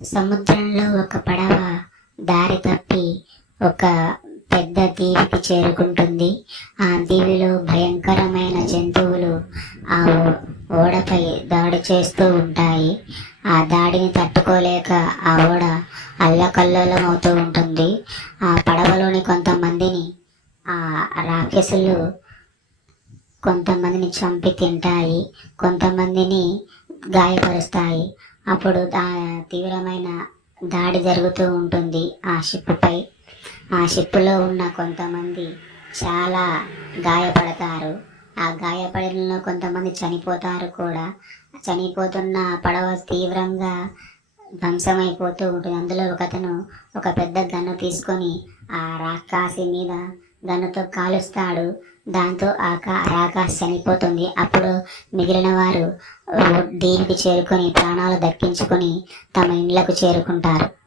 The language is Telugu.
సముద్రంలో ఒక పడవ దారి తప్పి ఒక పెద్ద దీవికి చేరుకుంటుంది. ఆ దీవిలో భయంకరమైన జంతువులు ఆ ఓడపై దాడి చేస్తూ ఉంటాయి. ఆ దాడిని తట్టుకోలేక ఆ ఓడ అల్లకల్లోలమవుతూ ఉంటుంది. ఆ పడవలోని కొంతమందిని ఆ రాక్షసులు కొంతమందిని చంపి తింటాయి. కొంతమందిని గాయపరుస్తాయి. అప్పుడు దా తీవ్రమైన దాడి జరుగుతూ ఉంటుంది ఆ షిప్పుపై. ఆ షిప్పులో ఉన్న కొంతమంది చాలా గాయపడతారు. ఆ గాయపడినలో కొంతమంది చనిపోతారు కూడా. చనిపోతున్న పడవ తీవ్రంగా ధ్వంసమైపోతూ ఉంటుంది. అందులో ఒకతను ఒక పెద్ద గన్ను తీసుకొని ఆ రాకాసి మీద గన్నుతో కాలుస్తాడు. దాంతో ఆకా కా- చనిపోతుంది. అప్పుడు మిగిలిన వారు దీనికి చేరుకొని ప్రాణాలు దక్కించుకొని తమ ఇండ్లకు చేరుకుంటారు.